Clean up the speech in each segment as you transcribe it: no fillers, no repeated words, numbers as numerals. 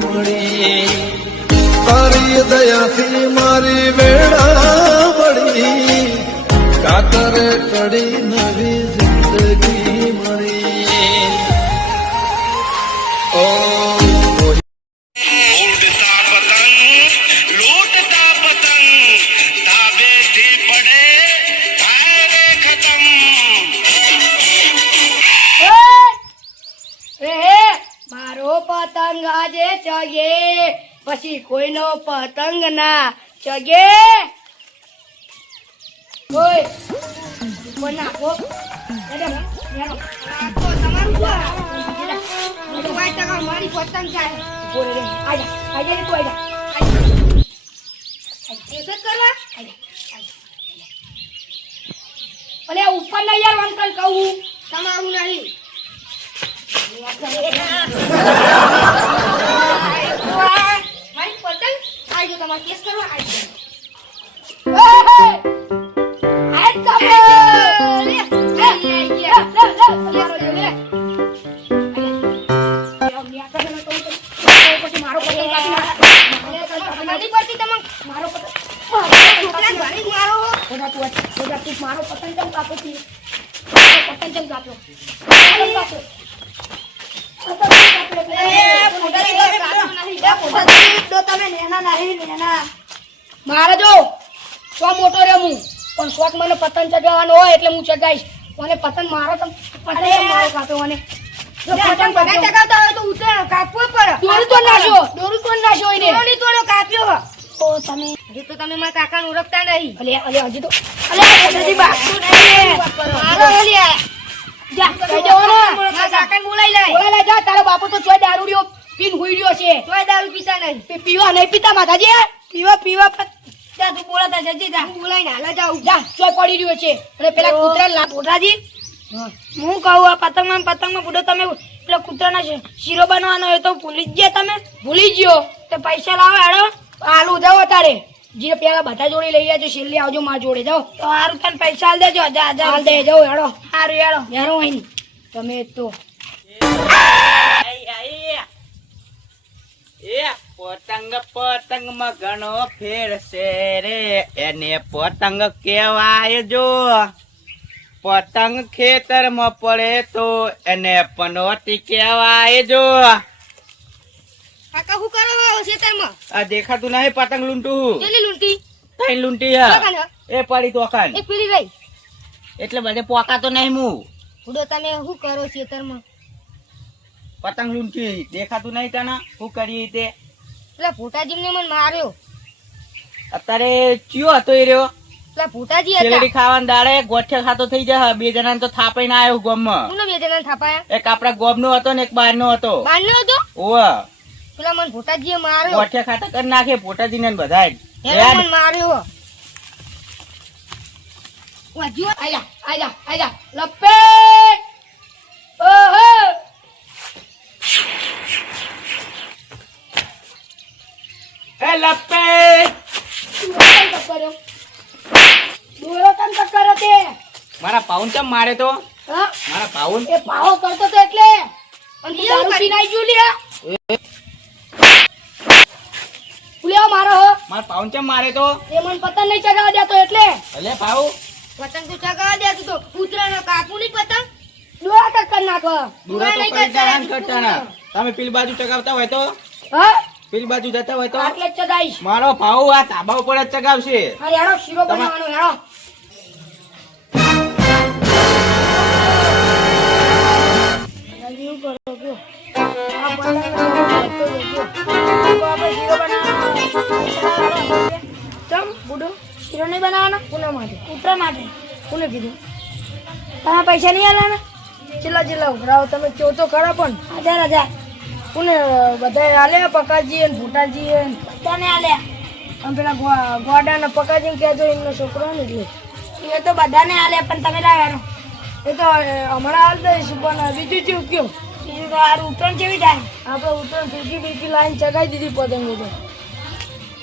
મળી તારી દયાથી મારી વેળા વળી કાતરે કડી નવી જિંદગી મળી ઓ ઉડતા પતંગ લૂટતા પતંગ તાબેથી પડે થાય રે ખતમ મારો પતંગ આજે ચગે પછી કોઈનો પતંગ ના ચગે ઓય ઉપર નાખો મારી પતંગ જાય આજા તું અલે ઉપર ના યાર અંકલ કહું તમારું નહીં મારી પતંગ આજો તમારે કેસ કરવા આજો મારો પતંગ કેમ કાપો છે પતંગ કેમ કાપ્યો મારે જો શોખ મોટો રે હું પણ શોખ મને પતંગ ચગાવવાનો હોય એટલે હું ચગાવીશ મને પતંગ મારો તો પતંગ મારો કાપ્યો મને પતંગ ચગાવતા હોય તો ઉતર કાપવો પડે દોરું તો નાખ્યો એને દોરી તોડો કાપ્યો તો તમે હજી તો તમે મારા કાકાને ઓળખતા નહીં અલે હજી તો હજી બાકી નહીં મારો ઓલિયા જા મારા કાકાને બોલાઈ લે જા તારો બાપુ તો ચોય દારૂડિયો પીન હુઈ રહ્યો છે ચોય દારૂ પીતા નહીં પીવા નહીં પીતા માતાજી પીવા જા તું બોલાતા જજે જા બોલાઈને હાલા જાઉં જા ચોય પડી રહ્યો છે અને પેલા કૂતરા લા પોટાજી હું કહું આ પતંગમાં પૂડો તમે પેલા કૂતરાના શીરો બનવાનો હોય તો ભૂલી જ ગયા તમે ભૂલી ગયો તો પૈસા લાવો હેડો આલુ જાઓ તારે જે પેલા બધા જોડે લઈ રહ્યા છે છેલ્લે આવજો માર જોડે જાઓ તો હારું તને પૈસા આલ દેજો જા હાલ દે જાઓ હેડો હારું હેડો અહીં તમે તો પતંગ માં ઘણો ફેર છે રે એને પતંગ કેવાય જો પતંગ ખેતર માં પડે તો એને પનોતી કેવાય જો કાકા હું કરો ખેતરમાં આ દેખાતું નહીં પતંગ લૂંટું કેટલી લૂંટી ત્રણ લૂંટી એ પડી તો ખાન એક પીડી રહી એટલે બધે પોકાતો નહીં હું ઉડો તમે શું કરો ખેતરમાં પતંગ લૂંટી દેખાતું નહીં તને શું કરીએ તે પેલા ભૂટાજીને મને માર્યો અત્યારે ચિયો હતો એ રહ્યો પેલા ભૂટાજી શેરડી ખાવાના દાડે ગોઠિયા ખાતો થઈ જાય બે જણા તો થાપાઈ ના આવ્યો ગોમમાં કોનો બે જણા થાપાયા એક આપડા ગોમ નો હતો ને એક બહાર નો હતો બારનો હતો ઓવા પેલા મને ભૂટાજીએ માર્યો ગોઠિયા ખાતા કરી નાખે ભૂટાજી ને બધા એને મને માર્યો વાજો આયા લપેટ ઓહો એ લપે દોરો તમ ટકરો તે મારા પાઉન ચમ મારે તો હા મારા પાઉન એ પાવો કરતો તો એટલે અને દારૂ પીને આઈ ગયો લ્યા ઉલ્યા મારો મારા પાઉન ચમ મારે તો એ મને પતંગ નહીં ચગાવવા દેતો એટલે અલે પાઉ પતંગ તો ચગાવવા દેતો તો ઉતરાનો કાપુ ની પતંગ દોરા ટક્કર નાખો દૂરા તો કરી જાણ કરતાના તમે પેલી બાજુ ચગાવતા હોય તો હા પેલી બાજુ જતા હોય તો આટલે જ ચગાઈશ મારો ભાવ આ તાબા ઉપર જ ચગાવશે હા યારો શીરો બનાવવાનો યારો જલ્દી કરો જો આ પતંગ ચમ બુડો શીરો નહીં બનાવવાનો કોના માટે ઉતરા માટે કોને કીધું તમે પૈસા નહીં આલવાના ચિલ્લા ઉભરાવો તમે ચો તો ખરા પણ હજાર કોને બધા આલે પકાજી અને ભૂટાજી બધાને આલ્યા અને પેલા ગોડા ને પકાજી ને કહેજો એમનો છોકરો ને એટલે એ તો બધાને આલ્યા પણ તમે લાવ્યા એ તો હમણાં હાલ દઈશું પણ બીજું ચેવું કયો બીજું તો આ ઉત્તરાયણ કેવી થાય આપણે ઉત્તરાયણ ફીકી લાઈન ચગાવી દીધી પતંગો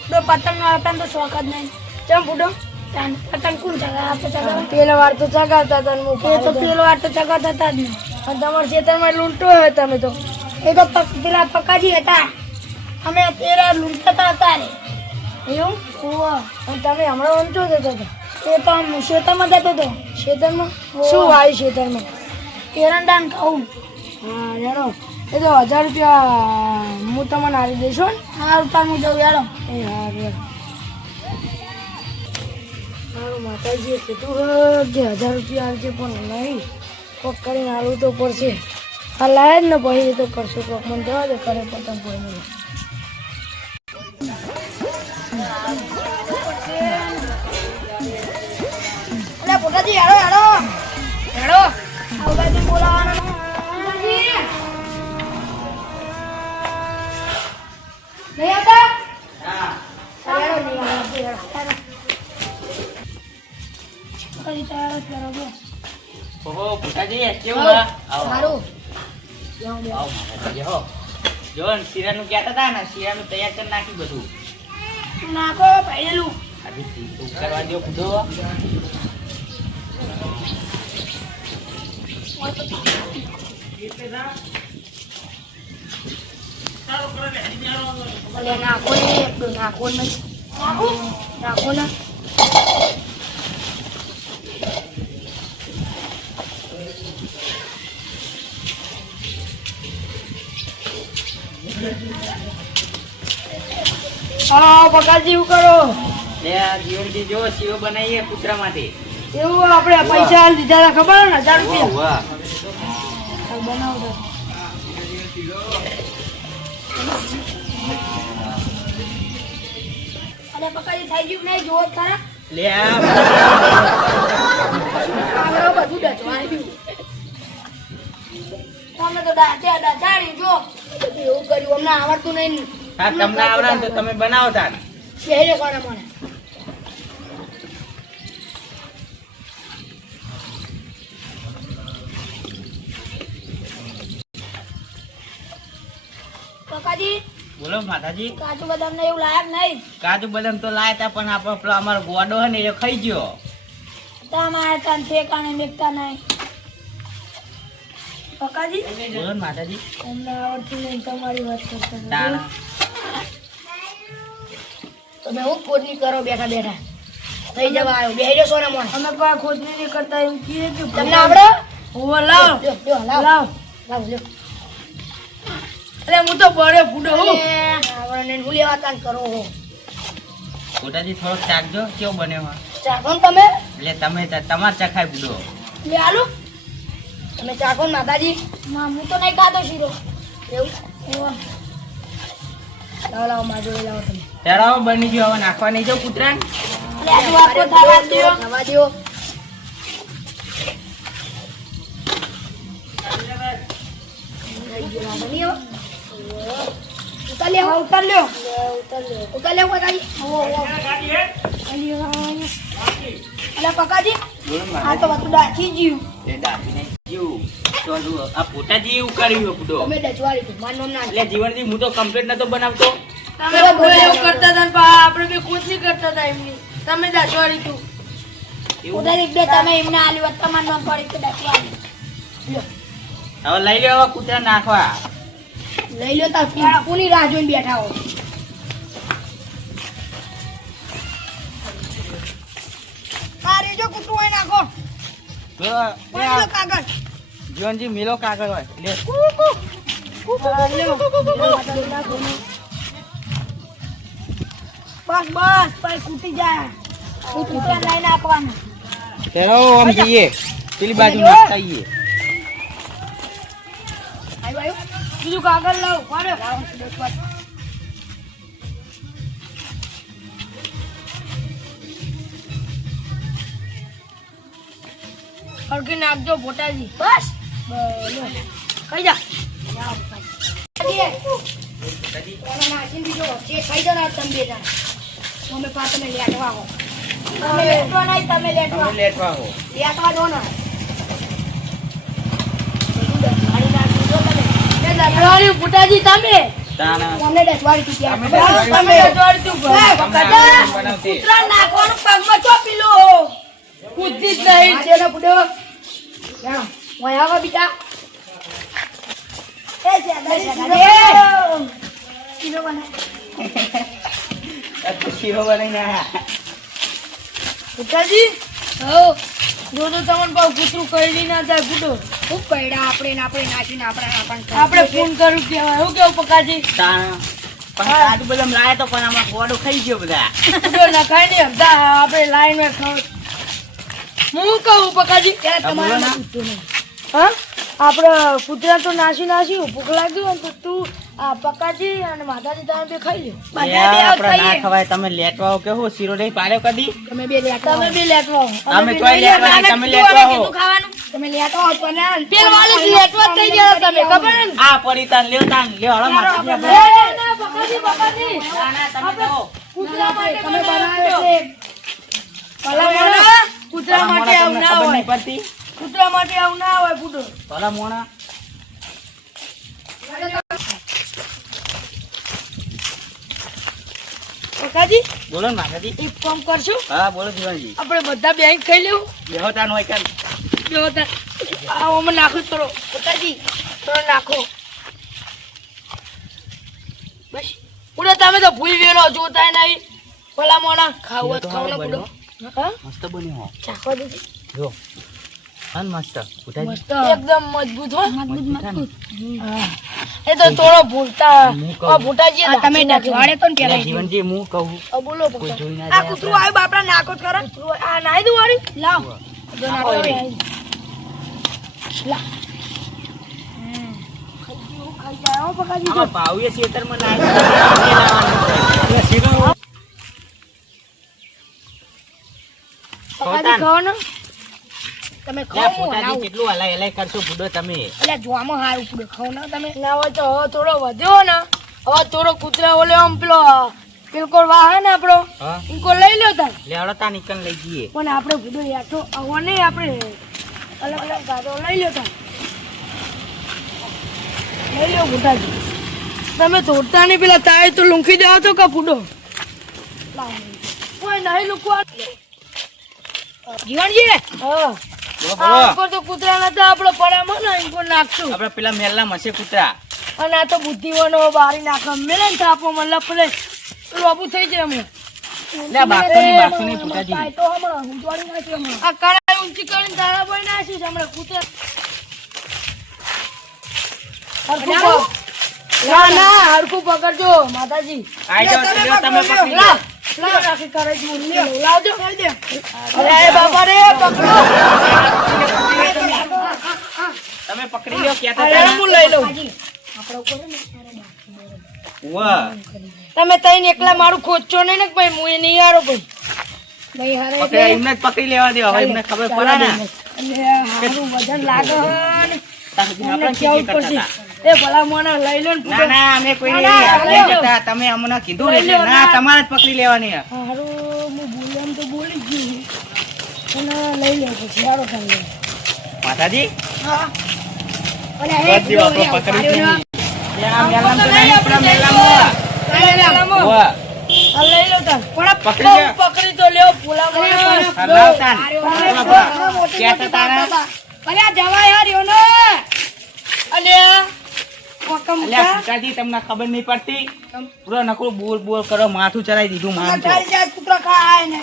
તો પતંગ નો આપણને તો શોખ જ નહીં ચમ ફૂટો પતંગ કોણ ચગાવે પેલો વાર તો ચગાવતા હતા તો પેલો વાર તો ચગાવતા હતા જ નહીં અને તમારા ખેતરમાં લૂંટો હોય તમે તો એ તો પેલા પકાજી હતા અમે તેરા લૂંટતા હતા ને એવું ઓવા અને તમે હમણાં ઊંચો જતો હતો એ તો આમ ખેતરમાં જતો હતો ખેતરમાં શું આવ્યું ખેતરમાં એરંડાન ખાવું હા યારો એ તો 1000 રૂપિયા હું તમને આપી દઈશ ને હા રૂપિયા હું જઉં યારો એ હા યાર મારું માતાજીએ કીધું કે 1000 રૂપિયા આવશે પણ નહીં કોક કરીને આવું તો પડશે આ લાય જ ને પછી તો કરશું કોક મને જવા દે કરે પતંગ કોઈ અરે પોતાજી હેડો હેડો હેડો આવું બાજુ બોલાવાના નહીં આવતા હા હેડો નહીં આવતા કઈ તૈયાર કરો બે ઓહો ભૂટાજી કેવું બા આવો સારું આવો માતાજી હો જો ને શીરાનું કહેતા હતા ને શીરાનું તૈયાર કરી નાખી બધું નાખો પહેરેલું આજે તું કરવા દો કૂદો ભલે નાખો ને એકદમ નાખો ને નાખો ને હા પગારજી એવું કરો લે આ જીવનજી જો શીરો બનાવીએ કૂતરા માટે એવું આપણે પૈસા હાલ દીધા હતા ખબર ને 1000 રૂપિયા વાહ બનાવો અરે પકાજી થઈ ગયું નહીં જોવો ખરા લે આ આગળ બધું ડચવાઈ ગયું તમે તો દાચાડી જો એવું કર્યું અમને આવડતું નહીં હા તમને આવડે તો તમે બનાવો તાર બેહી કોને મને પકાજી બોલો માતાજી કાજુ બદામ ને એવું લાયક નહીં કાજુ બદામ તો લાયા તા પણ આપણો પેલો અમારો ગોડો હે ને એ ખાઈ ગયો તમારે કાન ઠેકાણે મેકતા નહીં પકાજી બોલો ને માતાજી અમને આવડતું નહીં તમારી વાત કરતા તાણ તમે હું ખોદની કરો બેઠા બેઠા થઈ જવા આવ્યો બેહી જશો ને મોણ અમે કોઈ ખોદની નહીં કરતા એમ કીએ કે તમને આવડે ઓવો લાવ લાવ અરે હું તો બળે ફૂડો હું આવડે ને હું લેવા કાન કરો હો મોટાજી થોડોક ચાખજો કેવો બન્યો હા ચાખો ને તમે એટલે તમે તમાર ચખાય બુડો લે આલુ તમે ચાખો ને માતાજી હું તો નહીં ખાતો શીરો એવું લાવો લાવો માજો લાવો તમે ત્યારે બની ગયો હવે નાખવા નહીં જાવ કૂતરાને અરે આજુ આપકો થવા દો થવા દો ઉતાર લ્યો ઉતાર લ્યો ઉતાર લ્યો પકાજી અલે પકાજી આ તો બધું દાખી ગયું એ દાબીને જીવ તો જુઓ આ પોતાજી એવું કર્યું બુડો તમે ડચવાડી તું માર નામ ના એટલે જીવનજી હું તો કમ્પ્લીટ નતો બનાવતો તમે બોલો એવું કરતા હતા ને આપણે બી ખુદ નહીં કરતા હતા એમની તમે ડચવાડી તું એવું ઉતારી દે તમે એમને આલી વાત તમાર નામ પડી તો ડચવાડી હવે લઈ લ્યો હવે કૂતરા નાખવા લઈ લો તાર કોની રાહ જોઈને બેઠા હો આ રેજો કૂતરું હોય નાખો પાણી કાગળ જીવનજી મિલો કાગળ હોય લે બસ બસ પછી કૂટી જાય કૂતરા લઈને આપવાનું ત્યારે આમ જઈએ પેલી બાજુ નાખતા આવીએ આવ્યું બીજું કાગળ લાવ કોને કડકી નાખજો પોતાજી બસ કઈ જા નાખીને બીજો વચ્ચે ખાઈ જણા તમે બે જણા તમે પા તમે લેટવા હો તમે લેટવા નહીં તમે લેટવા તમે લેટવા હો લેટવા દો ને દસવાળી પુટાજી તમે તાણા તમને દસવાળી તું તમે તમે દસવાળી તું કૂતરા નાખવાનું પગમાં ચોપીલો કૂદતી જ નહીં જેને પુડો ઓય આવો બીટા એ શીરો બનાય. શીરો બનાવીને આયા. પુત્રજી હો જો તો તમને પાવ કૂતરું કઈડી ના જાય ગુડો ખૂબ કઈડા આપણે નાખીને આપણે ફોન કરું કેવાય હું કેવું પકાજી તાણ. પણ કાજુ બદામ લાયા તો પણ આમાં કોડું ખાઈ ગયો બધા. ગુડો નખાય ને અડધા આપણે લાઈન માં ખાવ હું કહું પકાજી હા, બોલો ના. હા આપણે કૂતરા તો નાસી ભૂખ લાગ્યું તો તું આ પકાજી અને માતાજી તમે બે ખાઈ લ્યો આપણે ના ખવાય. તમે લેટવા આવો કે હું શીરો નહીં પાડ્યો કદી? તમે બે લેટવા અમે તોય લેટવા નહીં, તમે લેટવા આવો. તમે લેટવા આવો ને પેલ વાળી લેટવા થઈ ગયા તમે ખબર ને આ પડી તાન લ્યો હળો માતા. ના પકાજી ના, તમે જાઓ. કૂતરા માટે તમે બનાવે છે ભલા મોણા કૂતરા માટે આવું ના ખબર હોય નહીં પડતી. કૂતરા માટે આવું ના હોય બુડો ભલા મોણા. પકાજી બોલો ને માતાજી. એક કામ કરશું હા બોલો જીવનજી. આપણે બધા બેંક ખાઈ લેવું બેહો તાન હોય કાન. જો તા આ ઓમાં નાખો થોડો પકાજી થોડો નાખો બસ બુડો તમે તો ભૂલી વેલો જોતા નહીં ભલા મોણા ખાવ ખાવ ને બુડો હા મસ્ત બન્યો હો. ચાખો દીધી જો અન મસ્ત ઉઠાઈ. મસ્ત એકદમ મજબૂત હો મજબૂત એ તો થોડો ભૂલતા આ ભૂટાજી તમે ડખવાડે તો ને પેલા જીવનજી હું કહું આ બોલો કોઈ જોઈ ના આ જાય કૂતરું આવ્યું બાપડા નાખો જ ખરા આ નાઈ દઉં વાળી લાવ જો નાખો ઓય. લાવ ખાઈ જાય હો પકાજી આમાં પાઉએ ખેતરમાં નાખી શીરો પકાજી ખાઓ ને તમે ખાઓ હું પોતાજી લાવ કેટલું હલાઈ કરશો બુડો તમે. એટલે જોવામાં હારું પૂરો ખાઓ ને તમે ના હોય તો હવે થોડો વધ્યો ને હવે થોડો કૂતરા ઓલે આમ પેલો પેલકો વાહે ને આપણો હા ઇનકો લઈ લો તાર લેવડો તા નીકળ લઈ જઈએ. પણ આપણે ભૂડો યાઠો આવો નહીં આપણે અલગ અલગ ગાડો લઈ લો તાર લઈ લો ભૂટાજી તમે તોડતા નહીં પેલા તાય તો લૂંખી દેવા તો કા ફૂડો કોઈ નહીં લૂકવા જીવનજી હા બોલો આ બોલો. ઉપર તો કૂતરા નતા આપણે પડામાં ને ઇનકો નાખશું આપડે પેલા મેલના મસે કૂતરા. અને આ તો બુદ્ધિઓનો બારી નાખો મેલે ને થાપો મતલબ પેલે લોબુ થઈ જાય અમે લે બાકસોની પૂતાજી. આ તો હમણાં ઉજવાડી નાખ્યો હમણાં. આ કડાઈ ઊંચી કરીને તારા બોય નાખીશ હમણાં કૂતરા હરખું ના હરખું પકડજો માતાજી આઈ જાઓ તો લ્યો તમે પકડી લો. લાવ લાવ રાખી કરે છે લ્યો લાવજો કરી દે અરે એ બાપા રે પકડો તમે પકડી લો ક્યાં અરે હતા હું લઈ લઉં વાહ. તમે તઈને એકલા મારું ખોચો નહીં ને ભાઈ હું એ નહીં હારો ભાઈ નહીં હારે પકડી એમને જ પકડી લેવા દો હવે એમને ખબર પડે ને. અને હારું વજન લાગે હે ને તાકી અમને આપણે કેવું શું કરતા પડશે હતા. એ ભલા મોના લઈ લો ને ના પૂરો. ના અમે કોઈ ના, ના, લઈ લઈ લો. જતા તમે અમને કીધું લઈ એટલે લો, ના ના. તમારે જ પકડી લેવાની. હારું હું બોલ્યા તો બોલી જ ગયું અને લઈ લો પછી હારો કરી લે માતાજી હા અને બધી વાતો પકડી દીધી. ત્યાં મેલામ તો નહીં આપણા મેલામાં. વાહ. લઈ લો તાર પણ પકડી લે. પકડી તો લ્યો ભૂલા મોના હા, લાવ તાન. ક્યાં હતા તારા? અલ્યા જવાય યાર યો ને અલ્યા કોકમ અલ્યા પિતાજી તમને ખબર નહીં પડતી પૂરો નકરો બોલ બોલ કરો માથું ચડાઈ દીધું માન તો. કૂતરો ખાય ને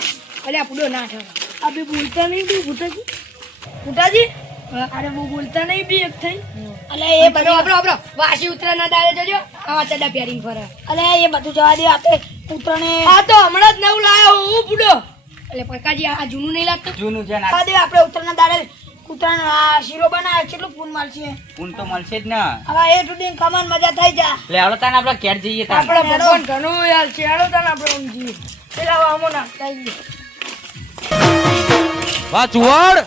અલ્યા પૂડો ના ઠાર અબે બોલતા નહીં બી ભૂટાજી ભૂટાજી અરે બહુ બોલતા નહીં બી એક થઈ અલે એ બધું આપણો વાસી ઉતરા ના ડાળે જજો આવા ચડા પહેરીને ફરે અલે એ બધું જવા દે આપે ઉતરને આ તો હમણાં જ નવું લાયો હું બુડો અલે પકાજી આ જૂનું નહીં લાગતું જૂનું છે આ દે આપણે ઉતરના દાડે કૂતરાનો આ શીરો બનાવે કેટલું પૂન મારશે ઊન તો મળશે જ ને. હવે એ સુધી કમાન મજા થઈ જા એટલે આવડો તાન આપણે ઘેર જઈએ તાન. આપણે ભગવાન ઘણું યાર છે હાલો તાન આપણે ઊંઘી પેલા આમો નાખતા વાહ ચુવાડ